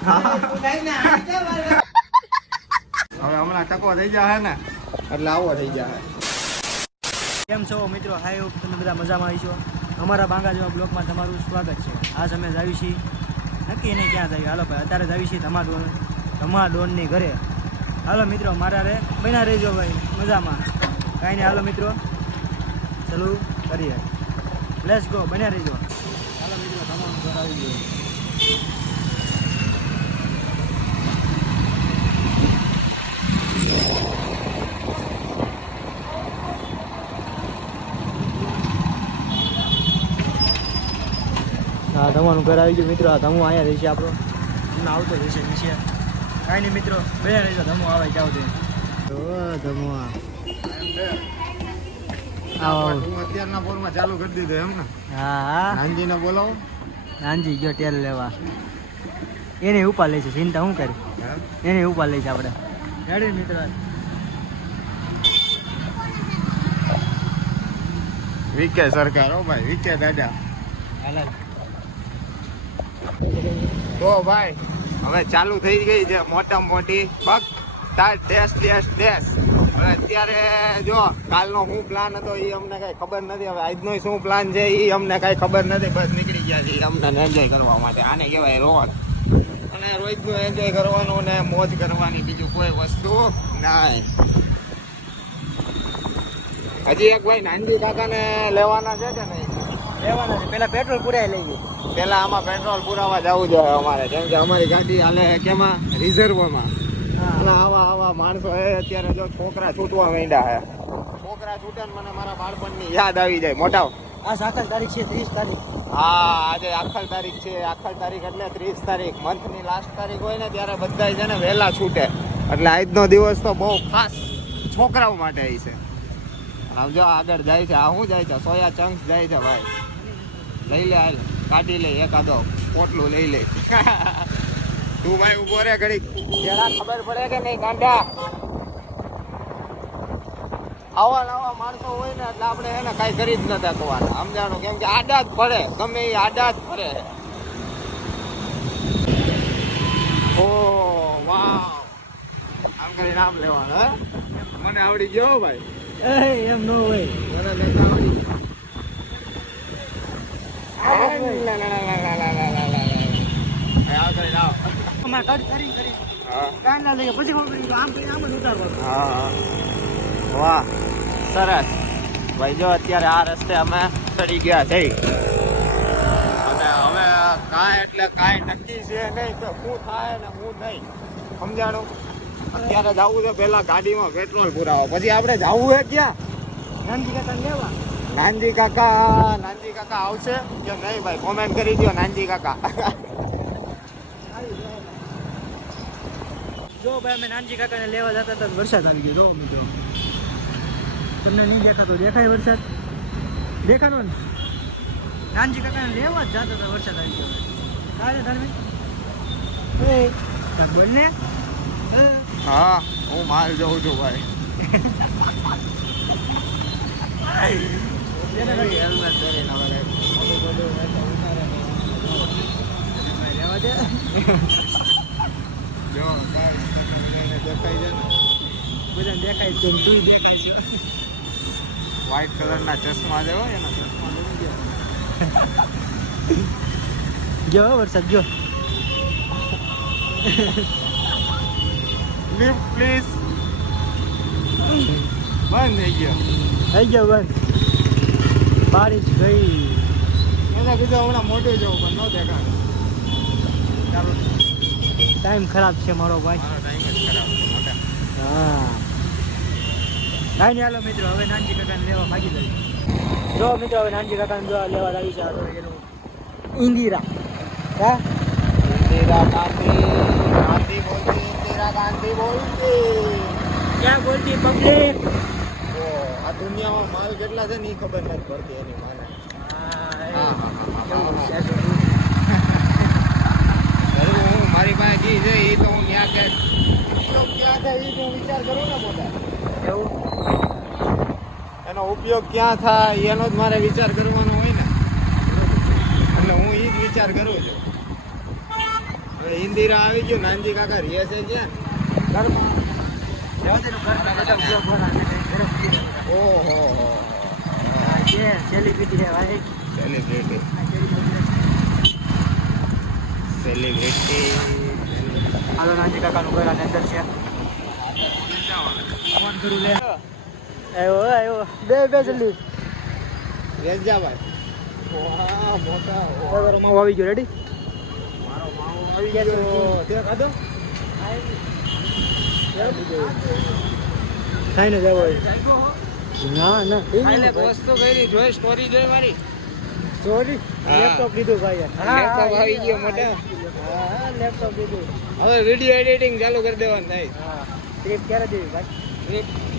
હવે હમણાં ટકો થઈ જાય ને એટલે આવો થઈ જાય. કેમ છો મિત્રો? હાય, તમે બધા મજામાં આવી છો. અમારા ભાંગા જેવા બ્લોગમાં તમારું સ્વાગત છે. આજ અમે જાવી છીએ નક્કી નહીં ક્યાં જઈએ. હાલો ભાઈ, અત્યારે જાવી છીએ ધમાડોનની ઘરે. હાલો મિત્રો, મારા રે બન્યા રહેજો ભાઈ મજામાં. કાંઈ નહીં, હાલો મિત્રો ચાલુ કરીએ. લેટ્સ ગો, બન્યા રહેજો. હાલો મિત્રો, ધમાડોન ઘર આવી ગયું. હા, ધમાનું ઘર આવી ગયું મિત્રો. આ ધમો અહીંયા રહેશે આપણો, એમાં આવતો રહેશે નીચે. કાંઈ નહીં મિત્રો, બે રહેશે. ધમો આવે જાવ દે તો ધમો અત્યારના બોલમાં ચાલુ કરી દીધું એમ ને? હા, નાનજીને બોલાવો. નાનજી ગયો તેલ લેવા. એને ઉપા લે છે, ચિંતા શું કરી? એને ઉપા લે છે આપણે. રેડી મિત્રો? વિકે સરકાર હો ભાઈ, વિકે દાદા. તો ભાઈ હવે ચાલુ થઈ ગઈ છે મોટા મોટી બક ટેસ્ટ. અત્યારે જો કાલનો શું પ્લાન હતો એ અમને કઈ ખબર નથી. હવે આજનો શું પ્લાન છે એ અમને કઈ ખબર નથી. બસ નીકળી ગયા છે અમને એન્જોય કરવા માટે. આને કહેવાય રોજ. અને રોજનું એન્જોય કરવાનું ને મોજ કરવાની, બીજું કોઈ વસ્તુ નહીં. હજી એક ભાઈ નાનજી કાકાને લેવાના છે કે નહીં? લેવાના છે. પેલા પેટ્રોલ પુરાઈ લઈ ગયું. પેલા આમાં પેટ્રોલ પુરાવા જવું જોઈએ અમારે, કેમ કે અમારી ગાડી હાલે કેમાં રિઝર્વમાં. આવા માણસો એ અત્યારે જો છોકરા છૂટવા માંડ્યા છે. છોકરા છૂટે ને મને મારા બાળપણની યાદ આવી જાય. મોટા આ આખર તારીખ છે 30 તારીખ. હા, આજે આખર તારીખ છે. આખર તારીખ એટલે 30 તારીખ. મંથની લાસ્ટ તારીખ હોય ને ત્યારે બધા છે ને વહેલા છૂટે. એટલે આજનો દિવસ તો બહુ ખાસ છોકરાઓ માટે છે. આમ જો આગળ જાય છે. આ શું જાય છે? સોયા ચંક્સ જાય છે ભાઈ. લઈ લે, હાલ કાઢી લે એકાદો પોટલું લઈ લે. તું ભાઈ ઉભો રે ઘડી, જરા ખબર પડે કે નહીં ગાંડા. આવા માણસો હોય ને એટલે આપણે એને કઈ કરી જ નથી શકવાના, સમજાણું? કેમ કે આડા જ પડે, ગમે એ આડા જ પડે. ઓ વાવ, આમ કરી નામ લેવાનું. હે, મને આવડી ગયો ભાઈ. એમ ન હોય, મને લેતા આવડી ગયો. વાહ, સરસ ભાઈ. જો અત્યારે આ રસ્તે અમે ચડી ગયા છે અને હવે કાંઈ એટલે કાંઈ નક્કી છે નહીં કે શું થાય ને શું નહીં, સમજાણું? અત્યારે જવું છે પેલા ગાડીમાં પેટ્રોલ પુરાવો, પછી આપણે જવું છે ક્યાં? નાનજી કાકા લેવા. નાનજી કાકા આવશે કે નહીં ભાઈ? કોમેન્ટ કરી દો નાનજી કાકા. જો ભાઈ, અમે નાનજી કાકાને લેવા જતા હતા, વરસાદ આવી ગયો. જો મિત્રો, તમને નહીં દેખાતો? દેખાય વરસાદ? દેખાનો ને? નાનજી કાકાને લેવા જ જતા હતા, વરસાદ આવી ગયો. કાલે ધર્મી બોલ ને. હા, હું માલ જઉં છું ભાઈ. હેલ્મેટ પહેરીને લેવા દે. જો દેખાય છે ને, બધા દેખાય છે, તું દેખાય છે. વ્હાઈટ કલરના ચશ્મા જે હોય એના ચશ્મા લઈ ગયા. જો વરસાદ જો. Lift please. બંધ થઈ ગયો. થઈ ગયો બંધ. બારિશ ગઈ. એને કીધું હમણાં મોટું જવું પણ ન દેખાય. ચાલો, ટાઈમ ખરાબ છે મારો ભાઈ. મારો ટાઈમ જ ખરાબ છે મોટા. હા, કાંઈ નહીં. હાલો મિત્રો, હવે નાનજી કાકાને લેવા માગી દઈએ. જો મિત્રો, હવે નાનજી કાકાને લેવા આવી છે. એનું ઇન્દિરા. હા, ઇન્દિરા ગાંધી બોલતી. ઇન્દિરા ગાંધી બોલતી. ક્યાં બોલતી પબ્લિક? તો આ દુનિયામાં માલ કેટલા છે ને એ ખબર નથી પડતી એની માને. મારી પાસે જી છે એ તો હું ક્યાં છે એ તો વિચાર કરું ને મોટા. એવું એનો ઉપયોગ ક્યાં થાય એનો જ મારે વિચાર કરવાનો હોય ને, એટલે હું એ જ વિચાર કરું છું. હવે ઇન્દિરા આવી ગયું, નાનજી કાકા રહે છે ક્યાં? ઘરમાં જવાતીનું ઘરના બધા બ્લોગ બનાવે છે ગરમ. ઓહો છે સેલિબ્રિટી છે ભાઈ. સેલિબ્રિટી હાલો નાનજી કાકાનું ઘર આની અંદર છે. ફોન કરું લે. આવ્યો બે જલ્દી. રેજાભાઈ વાહ મોટા માવો આવી ગયો રેડી. મારો માવો આવી ગયો. તે ખાધો? ખાઈને જવો ના વસ્તુ કરી જોઈ સ્ટોરી જોઈ મારી. સોરી હા. લેપટોપ લીધું ભાઈ. લેપટોપ આવી ગયો મોટા. હા લેપટોપ લીધું. હવે વિડિયો એડિટિંગ ચાલુ કરી દેવાનું થાય. હા ટ્રીપ ક્યારે દેવી ભાઈ?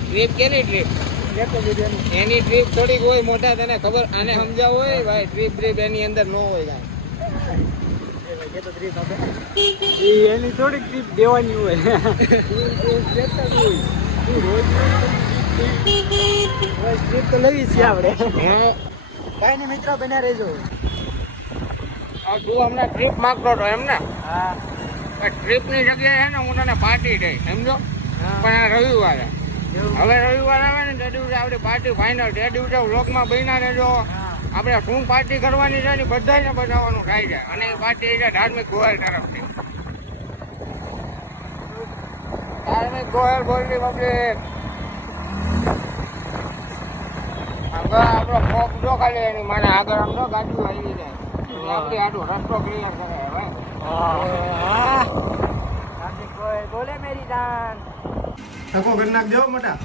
ટ્રીપ કેની ટ્રીપ? લેપટોપ લીધું એનું. એની ટ્રીપ થોડીક હોય મોટા, તને ખબર આને સમજાવ હોય ભાઈ. ટ્રીપ એની અંદર ન હોય કાંઈ. એ તો ટ્રીપ આપે એની થોડીક ટ્રીપ દેવાની હોય. ટ્રીપ તો લેવી છે આપણે. કઈ નહીં મિત્રો બન્યા રહેજો. તું હમણાં ટ્રીપ માંગતો હતો એમ ને? હા ટ્રીપની જગ્યાએ છે ને હું તને પાર્ટી દઈ સમજો. પણ આ રવિવારે હવે રવિવાર આવે ને તે દિવસે આપણી પાર્ટી ફાઇનલ. તે દિવસે વ્લોગમાં બન્યા રહેજો. આપણે શું પાર્ટી કરવાની છે ને બધાને બતાવવાનું થાય છે. અને એ પાર્ટી છે ધાર્મિક ગોયલ તરફથી. ધાર્મિક ગોયલ બોલની પબ્લિક. આપણો કોપ જો ખાલી એની મને આગળ આમ તો ગાડી આવી જાય. આપણી આટલું રસ્તો ક્લિયર કરે ભાઈ. બોલે મેરી જાન. ટકો કરી નાખ દેવો મોટા.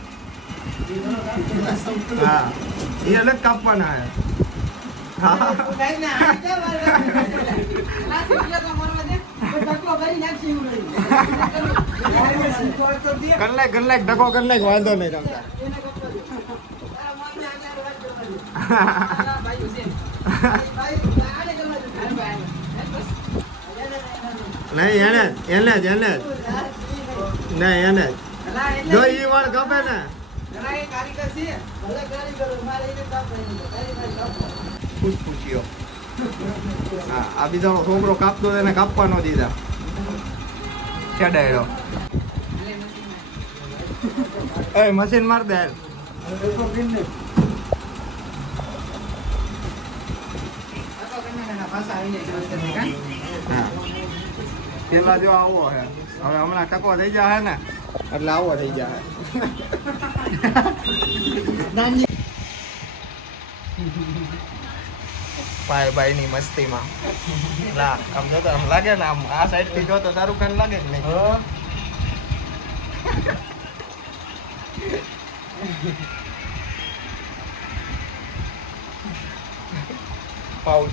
હા એ અલગ કાપવાના હે. કલાક ટકો કરી નાખ વાંધો નહીં રમતા. નહીં એને જ નહીં એને જ જો ઈ વાળ ગમે ને પૂછ્યો. હા આ બીજો છોકરો કાપતો એને કાપવા ન દીધા. ચડાયડો એ મશીન માર દે. પેલા જો આવો હે, હવે હમણાં ટકો થઈ જાય ને એટલે આવો થઈ જાય. ભાઈ ની મસ્તીમાં આમ જોતો આમ લાગે ને આમ આ સાઈડ થી જોતો શાહરુખ ખાન લાગે જ નહીં. પાઉચ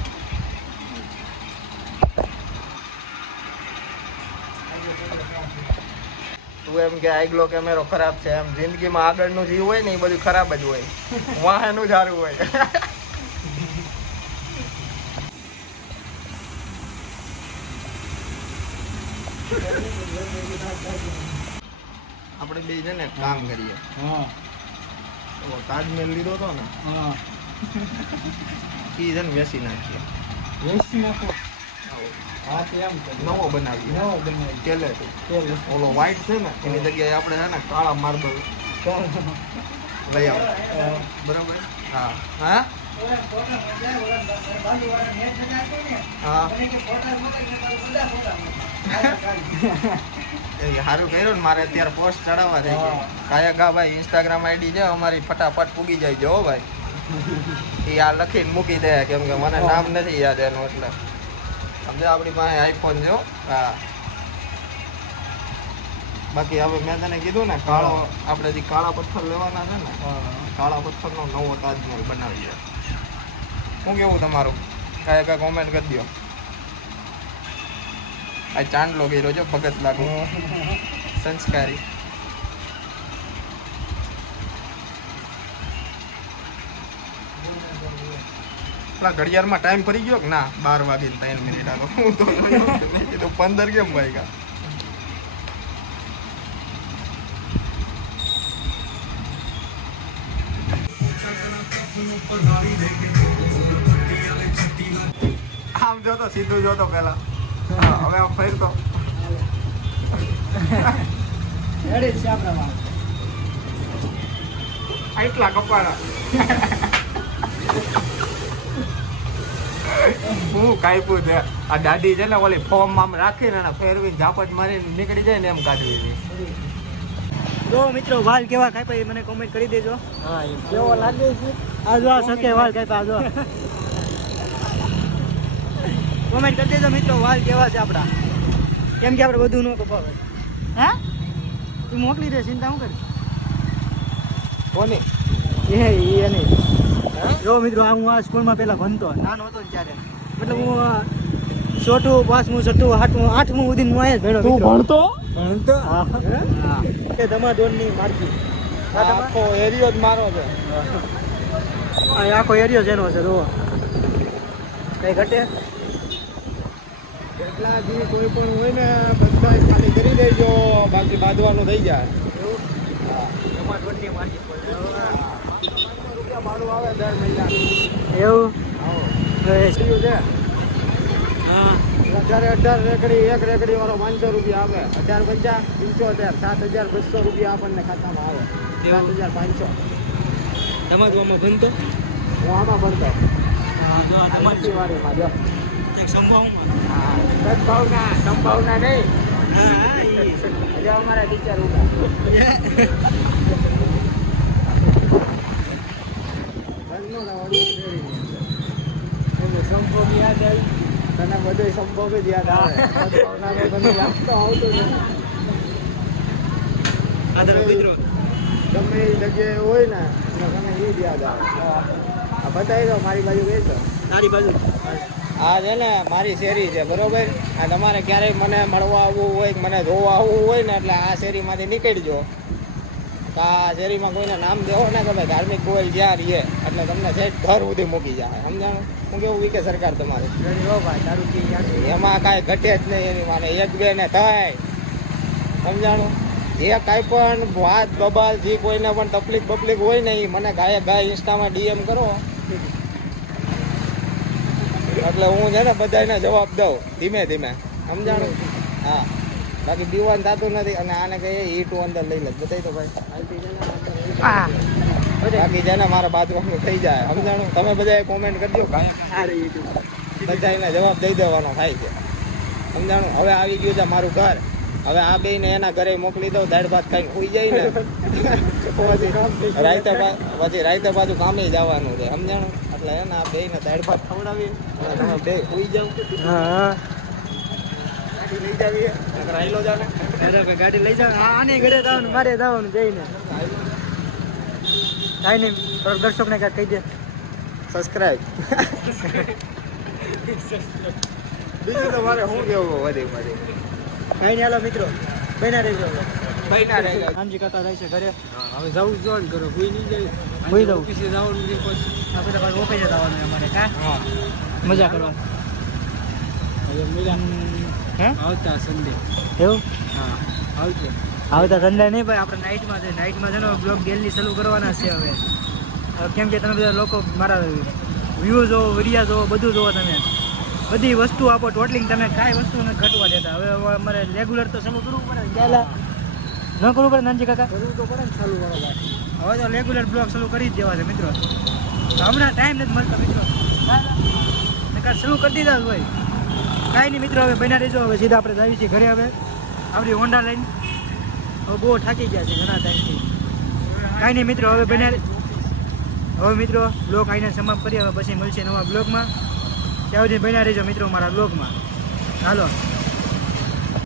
તું એમ કે આગલો કેમેરો ખરાબ છે એમ જિંદગીમાં આગળનું જે હોય ને એ બધું ખરાબ જ હોય. વાહનું સારું હોય. આપણે બે છે ને કામ કરીએ. તાજમહેલ લીધો હતો ને ઈ છે ને વેચી નાખીએ. નવો બનાવીએ પેલેથી. ઓલો વ્હાઈટ છે ને એની જગ્યાએ આપણે છે ને કાળા માર્બલ લઈ આવો. બરાબર. હા હા સારું કર્યું ને. મારે અત્યારે પોસ્ટ ચડાવવા થઈ ગઈ. કાયકા ભાઈ ઇન્સ્ટાગ્રામ આઈડી છે અમારી, ફટાફટ પૂગી જાય છે હો ભાઈ. એ આ લખીને મૂકી દે કેમ કે મને નામ નથી યાદ એનું. એટલે સમજો આપણી પાસે આઈફોન જો. હા બાકી હવે મેં તને કીધું ને કાળો આપણે જે કાળા પથ્થર લેવાના છે ને કાળા પથ્થરનો નવો તાજમહેલ બનાવીએ. શું કેવું તમારું? કાંઈ કોમેન્ટ કરી દો. આ ચાંદલો કર્યો છે ભગત લાગુ સંસ્કારી. ઘડિયાળમાં ટાઈમ પડી ગયો કે ના 12 વાગે 3 મિનિટ આનો. હું તો નહીં કીધું 15 કેમ ભાઈ કા. આમ જોતો સીધું જોતો પેલા હા, હવે આમ ફેર તો રેડી જ છે આપણા વાળ. આટલા કપાળા હું કાપ્યું છે આ દાદી છે ને ઓલી ફોર્મ આમ રાખીને એને ફેરવીને ઝાપટ મારીને નીકળી જાય ને એમ કાઢવી છે. જો મિત્રો વાલ કેવા કાપ્યા એ મને કોમેન્ટ કરી દેજો. હા એમ કેવો લાગે છે આ જો આ સકે વાલ કાપ્યા આ જો કોમેન્ટ કરી દેજો મિત્રો વાલ કેવા છે આપણા. કેમ કે આપણે બધું ન કપાવે. હે તું મોકલી દે ચિંતા હું કરી કોની એ નહીં. જો મિત્રો આ હું આ સ્કૂલમાં પહેલા ભણતો નાનો હતો ને ત્યારે મતલબ હું ચોથું પાંચમું છઠ્ઠું આઠમું સુધી હું અહીંયા જ ભણ્યો મિત્રો. ભણતો હા એ ધમાધોનની મારકી આખો એરિયો જ મારો છે. આ આખો એરિયો જેનો છે જો કઈ ઘટે એટલા દી કોઈ પણ હોય ને બધા ખાલી કરી દેજો બાકી બાંધવાનું થઈ જાય. ધમાધોનની મારકી રૂપિયા ભાડું આવે દર મહિનાનું. એવું આવો હવે થયું છે હા 18 રેકડી એક રેકડી વાળો 500 રૂપિયા આવે 18 50 75 7,200 રૂપિયા આપણને ખાતામાં આવે 7,500. ધમાધોનમાં ભણતો હું આમાં ભરતો હા જો આ તમારી વાડીમાં જો એક સંભાવમાં હા સંભાવના નહીં હા હા હજુ અમારા ટીચર ઉભા સંભોગ યાદ આવી તને બધું સંભોગ જ યાદ આવે સંભાવનાનો તને યાદ તો આવતું નથી. આ તમે મિત્રો ગમે એ જગ્યાએ હોય ને એટલે તને એ જ યાદ આવે. આ બતાવી દો મારી બાજુ બેસો. તારી બાજુ આ છે ને મારી શેરી છે બરોબર. આ તમારે ક્યારેય મને મળવા આવવું હોય કે મને જોવા આવવું હોય ને એટલે આ શેરીમાંથી નીકળજો. તો આ શેરીમાં કોઈને નામ દેવો ને કે ભાઈ ધાર્મિક ગોયલ જ્યાં રહીએ એટલે તમને સેટ ઘર સુધી મૂકી જાય. સમજાણું હું કેવું વીકે સરકાર તમારે તારું કી યાદ છે. એમાં કાંઈ ઘટે જ નહીં એની માને એક બે ને થાય. સમજાણું જે કાંઈ પણ વાત બબાલ જે કોઈને પણ તકલીફ હોય ને એ મને ગાય ઇન્સ્ટામાં ડીએમ કરો એટલે હું છે ને બધાને જવાબ દઉં ધીમે ધીમે. સમજાણું હા બાકી દીવાન થતું નથી. અને આને કહીએ ઈટું અંદર લઈ લે બધાય તો ભાઈ બાકી છે ને મારા બાજુનું થઈ જાય. સમજાણું તમે બધાએ કોમેન્ટ કરજો બધાને જવાબ દઈ દેવાનો થાય છે. સમજાણું હવે આવી ગયું છે મારું ઘર. હવે આ બેને એના ઘરે મોકલી દઉં દાળ ભાત ખાઈને સુઈ જાય ને પછી રાતે પાછું કામે જવાનું છે. સમજાણું એટલે એને આ બેને દાળ ભાત ખવડાવી અને તમે બે સુઈ જાવ. હા ગાડી લઈ જાવીએ રાયલો જાને અરે ગાડી લઈ જાવ આને ઘરે જવાનું મારે જવાનું જઈને કાંઈ નહીં દર્શકને કાંઈક કહી દે સબસ્ક્રાઇબ. બીજું તો મારે શું કેવું વધી કાંઈ નહીં હાલો મિત્રો બન્યા રહેજો બન્યા રહેજો. આમજી કાકા જાય છે ઘરે હવે જવું જ જોઈએ કરો કોઈ નહીં જાય કોઈ જવું ઓફિસે જવાનું છે પછી આપણે પાછું ઓફિસે જવાનું છે અમારે કા હા મજા કરવા હવે મિલાન હે આવતા સન્ડે એવું હા આવશે આવતા સન્ડે નહીં ભાઈ આપણે નાઇટમાં છે નાઇટમાં છે ને બ્લોગ ડેલી ચાલુ કરવાના છે હવે કેમ કે તમે બધા લોકો મારા વ્યૂ જોવો વિડીયા જોવો બધું જોવો તમે બધી વસ્તુ આપો ટોટલિંગ તમે કાંઈ વસ્તુ નથી ઘટવા દેતા. હવે અમારે રેગ્યુલર તો ચાલુ કરવું પડે પહેલાં ન કરવું પડે નાનજી કાકા કરવું તો પડે ને ચાલુ વાળો હવે તો રેગ્યુલર બ્લોગ ચાલુ કરી જ દેવા છે મિત્રો. હમણાં ટાઈમ નથી મળતો મિત્રો નકર ચાલુ કરી દીધા જ હોય. કાંઈ નહીં મિત્રો હવે બન્યા રહેજો. હવે સીધા આપણે જઈએ છીએ ઘરે. હવે આપણી હોન્ડા લઈને હવે બહુ થાકી ગયા છે ઘણા ટાઈમથી. કાંઈ નહીં મિત્રો હવે બન્યા હવે મિત્રો બ્લોગ આવીને સમાપ્ત કરીએ. હવે પછી મળશે નવા બ્લોગમાં. ત્યાં સુધી બન્યા રહેજો મિત્રો મારા બ્લોગમાં. હાલો.